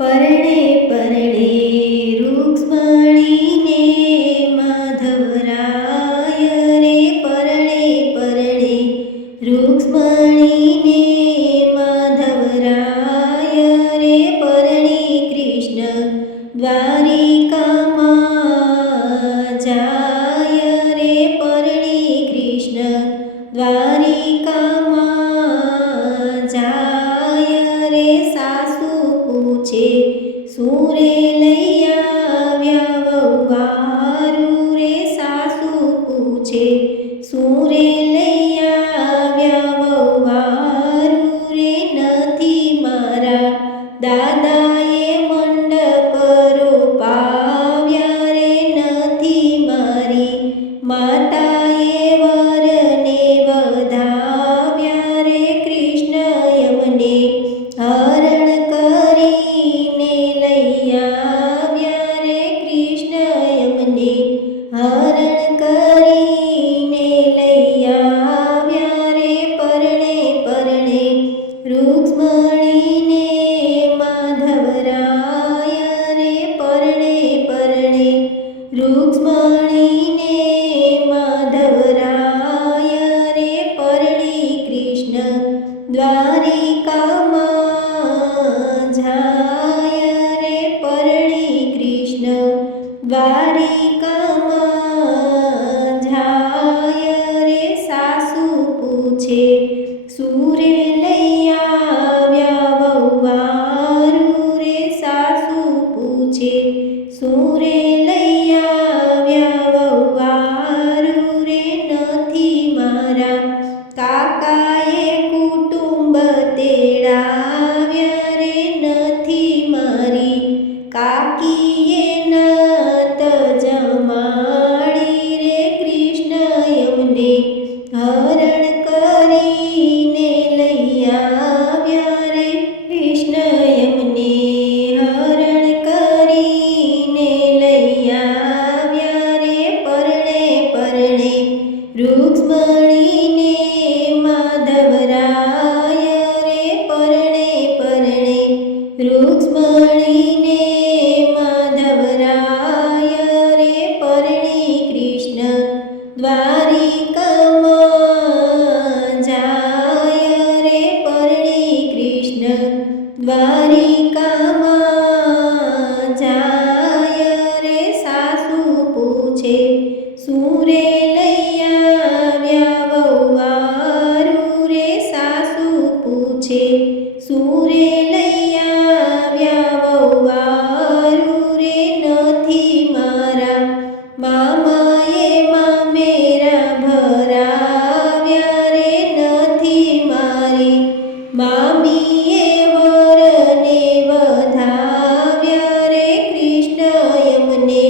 પરણે પરણે રૂક્ષ્મણીને માધવરાય રે પરણે પરણે રૂક્ષ્મણીને માધવરાય રે પરણી કૃષ્ણ દ્વારિકામાં જાય રે પરણી કૃષ્ણ દ્વારિકામાં જાય રે સાસુ પૂછે સુરે લઈ આવ્યા વહુવારું રે સાસુ પૂછે સુરે લઈ આવ્યા વહુવારું રે નથી મારા દાદાએ મંડપ રોપાવ્યા રે નથી મારી માતાએ વરને વધાવ્યા રે કૃષ્ણ યમને હરણ કરીને લઈ આવ્યા રે કૃષ્ણ યમને હરણ કરીને લઈ આવ્યા રે પરણે પરણે રૂક્ષ્મણીને માધવરાય રે પરણે પરણે રૂક્ષ્મણીને માધવરાય રે પરણી કૃષ્ણ દ્વારિકામાં જાય રે પરણી કૃષ્ણ દ્વારિકામાં જાય રે સાસુ પૂછે સુરે લઈ આવ્યા વહુવારું રે સાસુ પૂછે સુરે લઈ આવ્યા વહુવારું રે નથી મારા કાકાએ કુટુંબ તેડાવ્યા રે નથી મારી કાકીએ નાત જમાડી રે કૃષ્ણ યમને હરણ કરીને લઈ આવ્યા રે કૃષ્ણ યમને હરણ કરીને લઈ આવ્યા રે પરણે પરણે રૂક્ષ્મણીને માધવરાય રે પરણે પરણે રૂક્ષ્મણીને માધવરાય રે પરણી કૃષ્ણ દ્વારિકામાં જાય રે પરણી કૃષ્ણ દ્વારિકામાં જાય રે સાસુ પૂછે સુરે લઈ આવ્યા વહુવારું રે સાસુ પૂછે સુરે લઈ આવ્યા વહુવારું રે નથી મારા મામાએ મામેરા ભરાવ્યા રે નથી મારી મામીએ વરને વધાવ્યા રે કૃષ્ણ યમને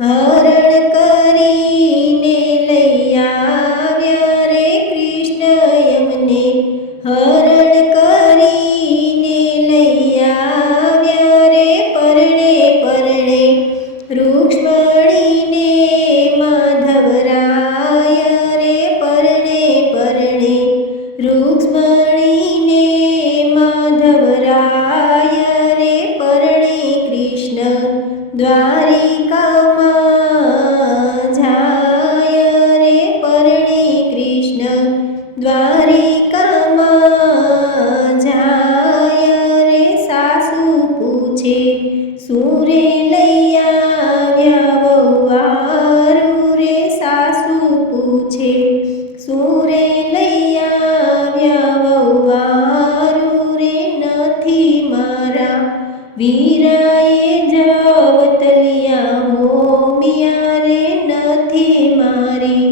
હરણ કરીને લઈ આવ્યા રે કૃષ્ણ યમને હરણ કરીને લઈ આવ્યા રે પરણે પરણે રૂક્ષ્મણીને માધવરાય રે પરણે પરણે રૂક્ષ્મણીને માધવરાય રે પરણી કૃષ્ણ દ્વારિકામાં જાય રે પરણી કૃષ્ણ દ્વારિકામાં જાય રે સાસુ પૂછે સુરે લઈ આવ્યા વહુવારું રે સાસુ પૂછે સુરે લઈ આવ્યા વહુવારું રે નથી મારા વીરાએ જવતલિયા હોમિયા રે નથી મારી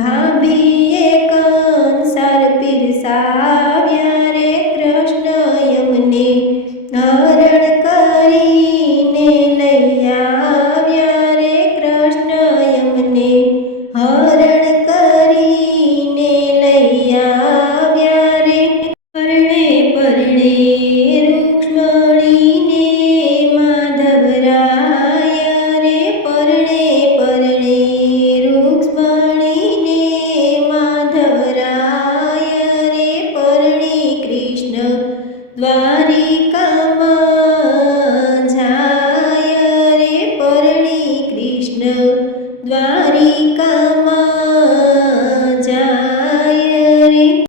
ભાભીએ કંસાર પીરસાવ્યા રે કૃષ્ણ યમને હરણ કરીને લઈ આવ્યા રે કૃષ્ણ યમને હરણ કરીને લઈ આવ્યા રે પરણે પરણે રૂક્ષ્મણીને દ્વારિકાધીશ